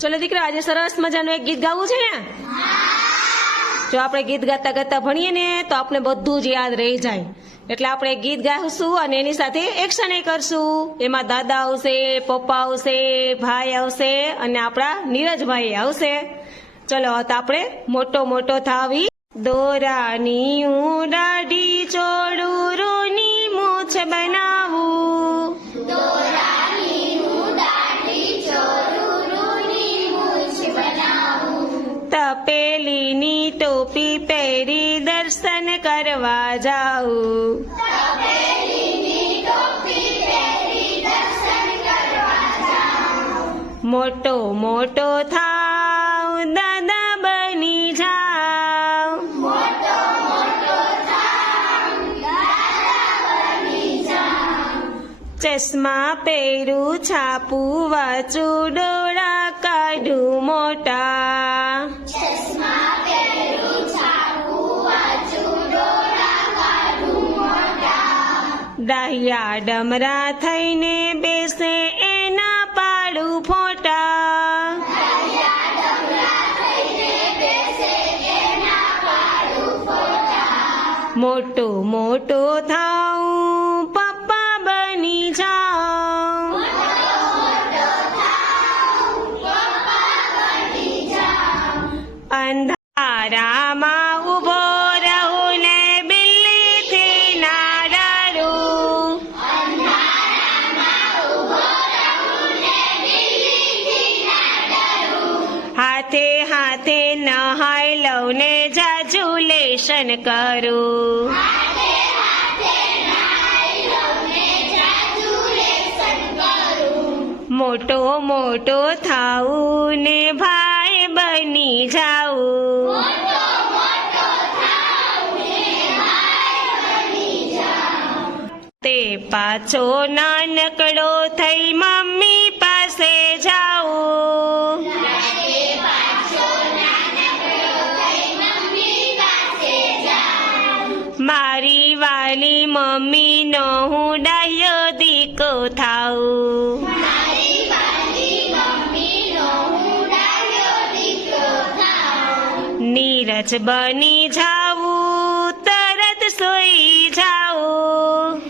ચલો દીકરા, આજે સરસ મજાનું એક ગીત ગાવું છે ને જો આપણે ગીત ગાતા ગાતા ભણીએ ને, તો આપણે બધું જ યાદ રહી જાય. એટલે આપણે ગીત ગાઈશું અને એની સાથે એક્શન એ કરશું. એમાં દાદા આવશે, પપ્પા આવશે, ભાઈ આવશે અને આપણા નીરજભાઈ આવશે. ચલો તો આપણે મોટો મોટો થાવી. દોરાની ઉડાડી ચોડું તપેલીની ટોપી પહેરી દર્શન કરવા જાઉં. મોટો મોટો થાવ, દાદા બની જાવ. ચશ્મા પહેરું, છાપું, વાચું, ડોળા કાઢું મોટા. ડાહ્યા ડમરા થઈને બેસે એના પાડું ફોટા. મોટો મોટો થાઉં પપ્પા બની જાઉં. અંધારામાં હાથે નહાઈ લઉં ને જાજુ લેશન કરું. મોટો મોટો થાઉં ને ભાઈ બની જાઉં. તે પાછો નાનકડો થઈ મમ્મી મારી મમ્મી નો હું ડાયો દીકો થાઉ. નીરજ બની જાવું તરત સોઈ જાવું